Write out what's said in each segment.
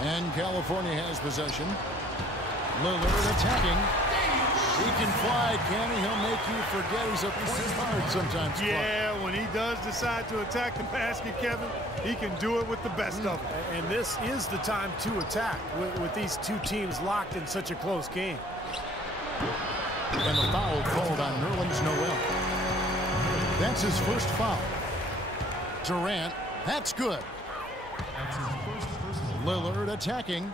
And California has possession. Lillard attacking. He can fly, can he? He'll make you forget he's a point guard sometimes. Yeah, when he does decide to attack the basket, Kevin, he can do it with the best of them. And this is the time to attack with these two teams locked in such a close game. And the foul called on Nerlens Noel. That's his first foul. Durant, that's good. That's his first personal. Lillard attacking.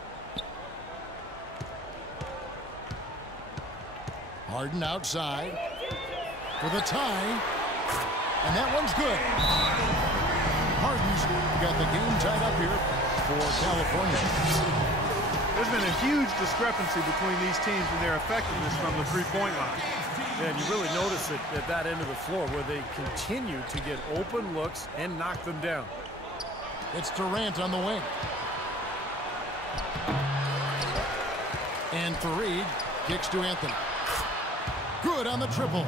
Harden outside for the tie, and that one's good. Harden's got the game tied up here for California. There's been a huge discrepancy between these teams and their effectiveness from the three-point line. Yeah, and you really notice it at that end of the floor where they continue to get open looks and knock them down. It's Durant on the wing. And Fareed kicks to Anthony. Good on the triple.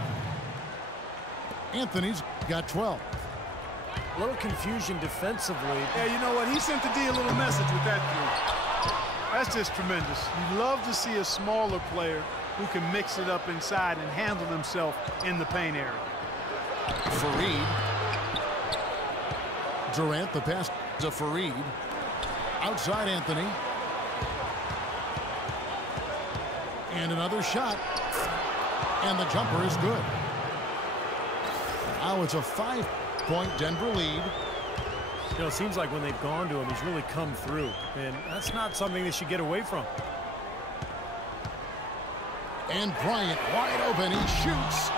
Anthony's got 12. A little confusion defensively. Yeah, you know what? He sent the D a little message with that three. That's just tremendous. You love to see a smaller player who can mix it up inside and handle himself in the paint area. Fareed. Durant, the pass to Fareed. Outside Anthony. And another shot. And the jumper is good. Now it's a 5-point Denver lead. You know, it seems like when they've gone to him, he's really come through. And that's not something they should get away from. And Bryant wide open. He shoots.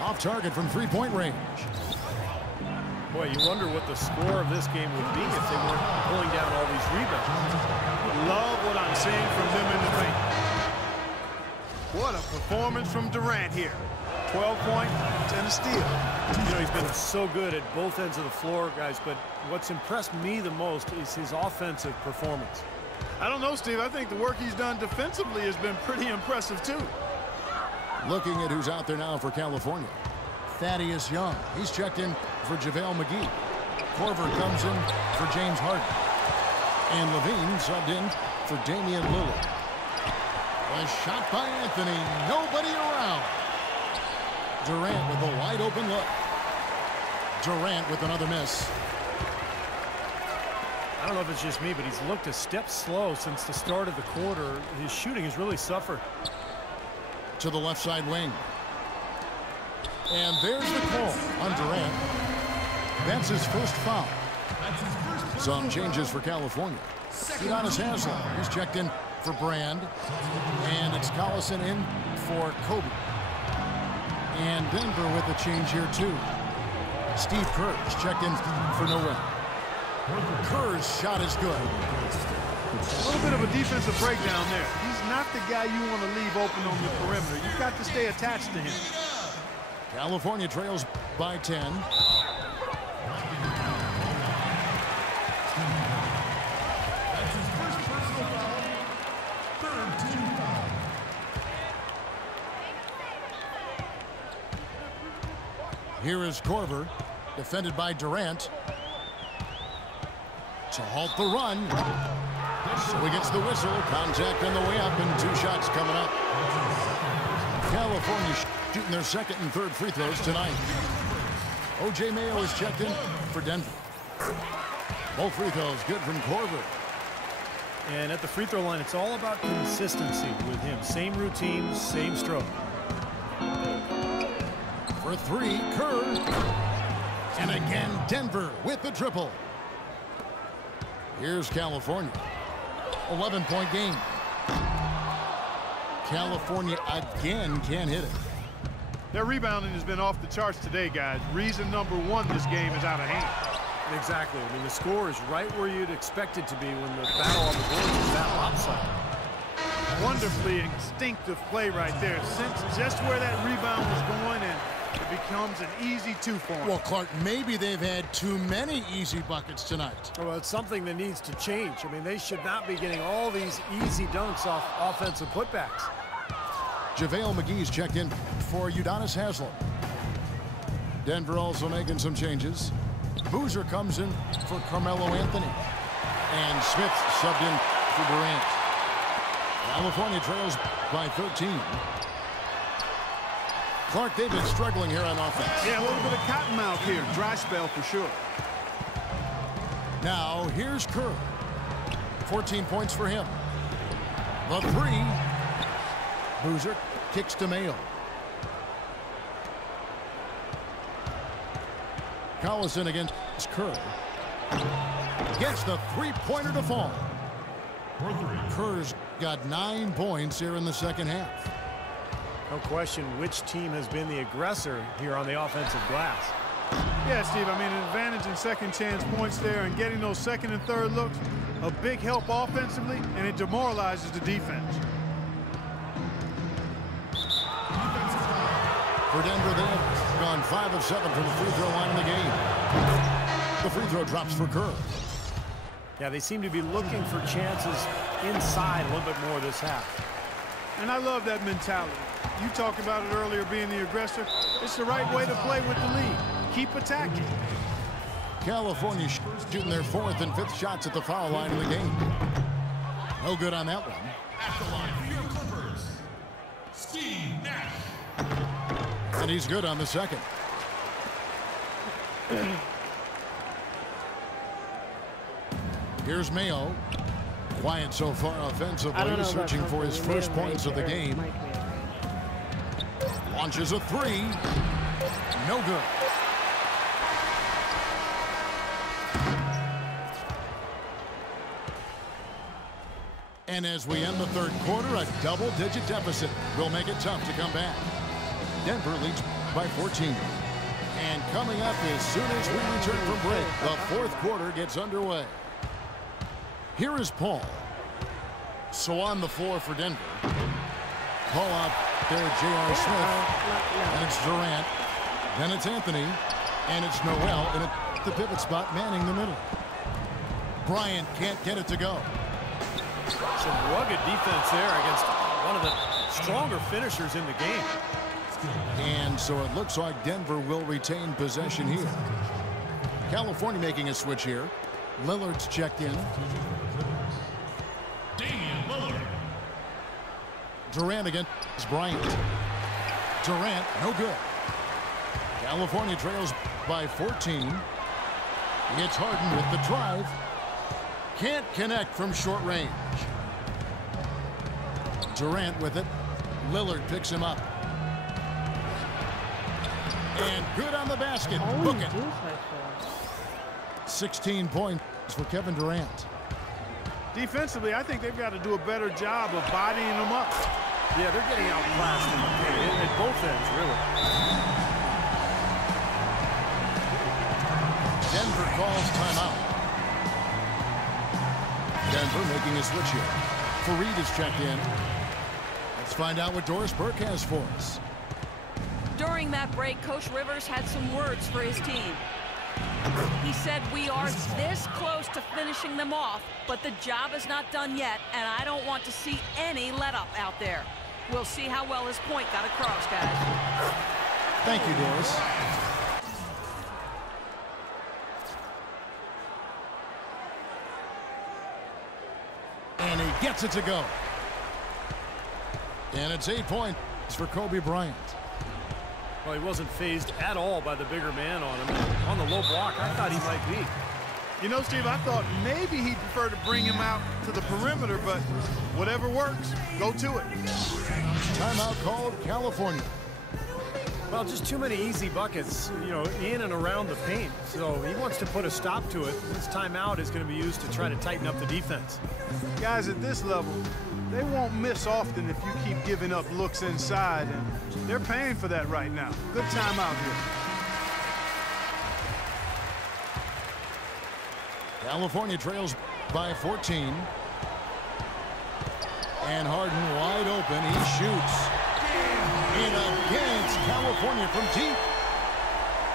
Off target from three-point range. Boy, you wonder what the score of this game would be if they weren't pulling down all these rebounds. Love what I'm seeing from them in the paint. What a performance from Durant here. 12 points and a steal. You know, he's been so good at both ends of the floor, guys, but what's impressed me the most is his offensive performance. I don't know, Steve. I think the work he's done defensively has been pretty impressive, too. Looking at who's out there now for California. Thaddeus Young. He's checked in for JaVale McGee. Korver comes in for James Harden. And Levine subbed in for Damian Lillard. A shot by Anthony. Nobody around. Durant with a wide open look. Durant with another miss. I don't know if it's just me, but he's looked a step slow since the start of the quarter. His shooting has really suffered. To the left side wing. And there's the call on Durant. That's his first foul. Some changes for California. Udonis Haslem. He's checked in for Brand. And it's Collison in for Kobe. And Denver with a change here, too. Steve Kerr's checked in for Noel. Kerr's shot is good. A little bit of a defensive breakdown there. He's not the guy you want to leave open on the perimeter. You've got to stay attached to him. California trails by 10. That's his first personal foul. Third team foul. Here is Korver, defended by Durant. To halt the run. So he gets the whistle. Contact on the way up and two shots coming up. California shooting their second and third free throws tonight. O.J. Mayo is checked in for Denver. Both free throws good from Korver. And at the free throw line, it's all about consistency with him. Same routine, same stroke. For three, Kerr. And again, Denver with the triple. Here's California. 11-point game. California again can't hit it. Their rebounding has been off the charts today, guys. Reason number one, this game is out of hand. Exactly. I mean, the score is right where you'd expect it to be when the battle on the board is that lopsided. Wonderfully instinctive play right there. Sense just where that rebound was going, and it becomes an easy two for them. Well, Clark, maybe they've had too many easy buckets tonight. Well, it's something that needs to change. I mean, they should not be getting all these easy dunks off offensive putbacks. JaVale McGee's checked in for Udonis Haslem. Denver also making some changes. Boozer comes in for Carmelo Anthony. And Smith subbed in for Durant. California trails by 13. Clark, they've been struggling here on offense. Yeah, a little bit of cottonmouth here. Dry spell for sure. Now, here's Kerr. 14 points for him. The three. Boozer kicks to Mayo. Collison against Kerr. Gets the three-pointer to fall. Kerr's got 9 points here in the second half. No question which team has been the aggressor here on the offensive glass. Yeah, Steve, I mean, an advantage in second chance points there and getting those second and third looks, a big help offensively, and it demoralizes the defense. For Denver, they have gone 5 of 7 from the free throw line in the game. The free throw drops for Kerr. Yeah, they seem to be looking for chances inside a little bit more this half. And I love that mentality. You talked about it earlier, being the aggressor. It's the right way to play with the lead. Keep attacking. California shooting their 4th and 5th shots at the foul line in the game. No good on that one. At the line for your Clippers, Steve Nash. And he's good on the second. Here's Mayo. Quiet so far offensively, searching for his first points of the game. Launches a three. No good. And as we end the third quarter, a double-digit deficit will make it tough to come back. Denver leads by 14. And coming up as soon as we return from break, the fourth quarter gets underway. Here is Paul. So on the floor for Denver. Paul out there, J.R. Smith. And it's Durant. Then it's Anthony. And it's Noel. And at the pivot spot, manning the middle. Bryant can't get it to go. Some rugged defense there against one of the stronger finishers in the game. And so it looks like Denver will retain possession here. California making a switch here. Lillard's checked in. Damian Lillard. Durant against Bryant. Durant, no good. California trails by 14. It's Harden with the drive. Can't connect from short range. Durant with it. Lillard picks him up. And good on the basket. Book it. 16 points for Kevin Durant. Defensively, I think they've got to do a better job of bodying them up. Yeah, they're getting outclassed in the paint at both ends, really. Denver calls timeout. Denver making a switch here. Fareed is checked in. Let's find out what Doris Burke has for us. During that break, Coach Rivers had some words for his team. He said, "We are this close to finishing them off, but the job is not done yet, and I don't want to see any let-up out there." We'll see how well his point got across, guys. Thank you, Doris. And he gets it to go. And it's 8 points for Kobe Bryant. Well, he wasn't phased at all by the bigger man on him. On the low block, I thought he might be. You know, Steve, I thought maybe he'd prefer to bring him out to the perimeter, but whatever works, go to it. Timeout called California. Well, just too many easy buckets, you know, in and around the paint. So he wants to put a stop to it. This timeout is going to be used to try to tighten up the defense. Guys at this level, they won't miss often if you keep giving up looks inside, and they're paying for that right now. Good timeout here. California trails by 14. And Harden wide open. He shoots. And against California from deep.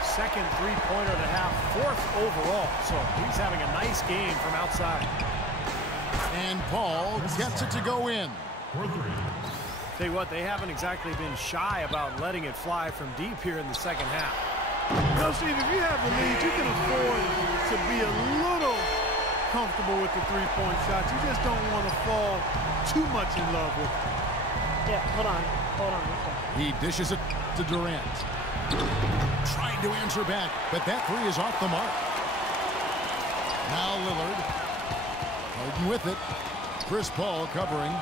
Second three-pointer of the half, 4th overall. So he's having a nice game from outside. And Paul gets it to go in. Tell you what, they haven't exactly been shy about letting it fly from deep here in the second half. You know, Steve, if you have the lead, you can afford to be a little comfortable with the three-point shots. You just don't want to fall too much in love with it. Yeah, hold on. He dishes it to Durant. Trying to answer back, but that three is off the mark. Now Lillard. Harden with it. Chris Paul covering.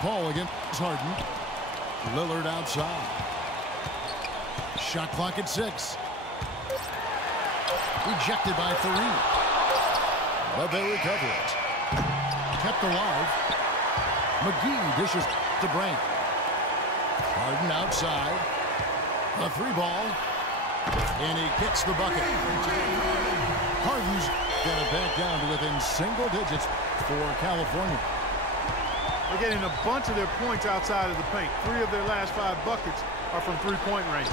Paul against Harden. Lillard outside. Shot clock at 6. Rejected by Fareed. But they recover it. Kept alive. McGee dishes to Brand. Harden outside. A 3-ball. And he kicks the bucket. Harden's got it back down to within single digits for California. They're getting a bunch of their points outside of the paint. 3 of their last 5 buckets are from three-point range.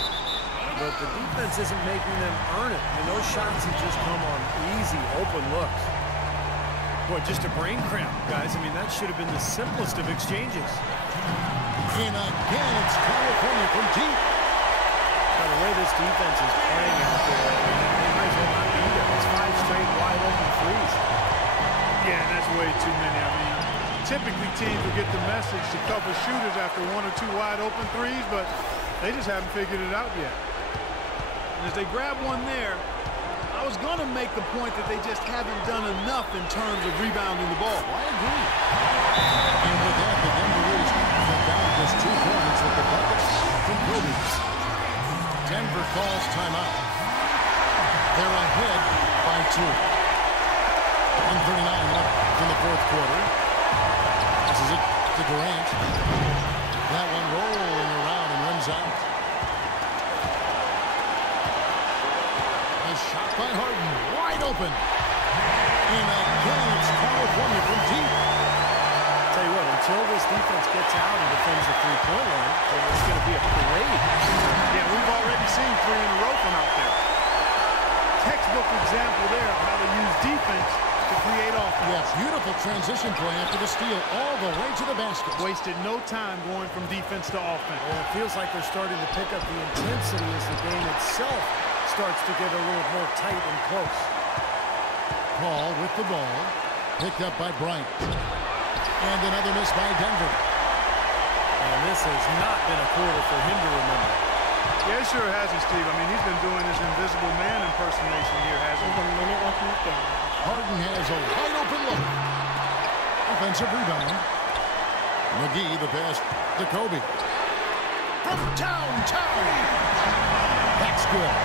But the defense isn't making them earn it. And those shots have just come on easy, open looks. Boy, just a brain cramp, guys. I mean, that should have been the simplest of exchanges. And again, it's California from deep. By the way this defense is playing out there, they might as well not be there. It's 5 straight wide open threes. Yeah, and that's way too many. I mean, typically teams will get the message to cover shooters after 1 or 2 wide open threes, but they just haven't figured it out yet. And as they grab one there, I was going to make the point that they just haven't done enough in terms of rebounding the ball. I agree. And with that, the Denver Nuggets cut down just 2 points with the bucket from Kobe. Denver calls timeout. They're ahead by 2. 1:39 left in the 4th quarter. Passes it to Durant. That one rolling around and runs out. A shot by Harden, wide open. And again, it's California from deep. Tell you what, until this defense gets out and defends the three-point line, it's going to be a parade. Yeah, we've already seen 3 in a row from out there. Textbook example there of how to use defense to create offense. Yes, beautiful transition play after the steal all the way to the basket. Wasted no time going from defense to offense. Well, it feels like they're starting to pick up the intensity as the game itself starts to get a little more tight and close. Paul with the ball, picked up by Bryant. And another miss by Denver. And this has not been a quarter for him to remember. Yeah, it sure hasn't, Steve. I mean, he's been doing his invisible man impersonation here, hasn't he? There's a minute left in the game. Harden has a wide open look. Offensive rebound. McGee the pass to Kobe. From downtown. That's good.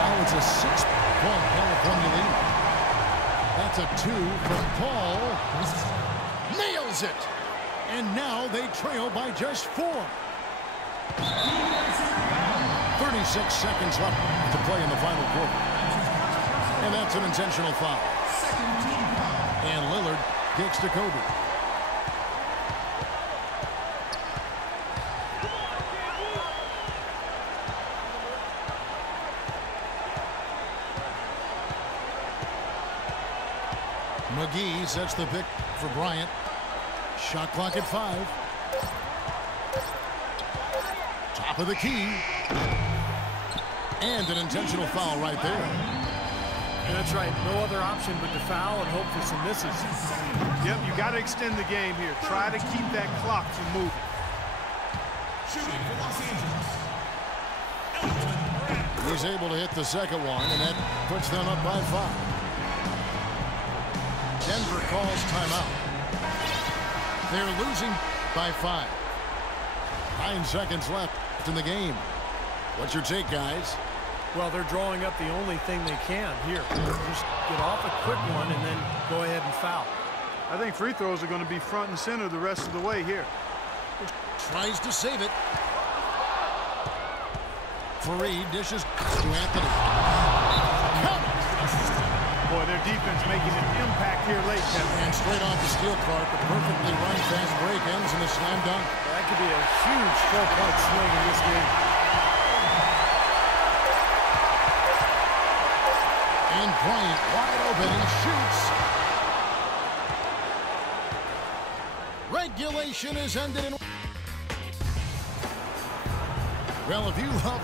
Now it's a 6-point California lead. That's a 2 from Paul. Nails it. And now they trail by just 4. 36 seconds left to play in the final quarter. And that's an intentional foul. And Lillard kicks to Kobe. McGee sets the pick for Bryant. Shot clock at 5. Top of the key. And an intentional foul right there. And that's right. No other option but to foul and hope for some misses. Yep, you got to extend the game here. Try to keep that clock from moving. Shooting for Los Angeles. He's able to hit the second one, and that puts them up by 5. Denver calls timeout. They're losing by 5. 9 seconds left in the game. What's your take, guys? Well, they're drawing up the only thing they can here. Just get off a quick one and then go ahead and foul. I think free throws are going to be front and center the rest of the way here. Tries to save it. Fareed dishes to Anthony. Boy, their defense making an impact here late, Kevin. And straight off the steel cart, the perfectly run fast break ends in a slam dunk. That could be a huge 4-point swing in this game. And Bryant wide open and shoots. Regulation is ended in... Well, if you love...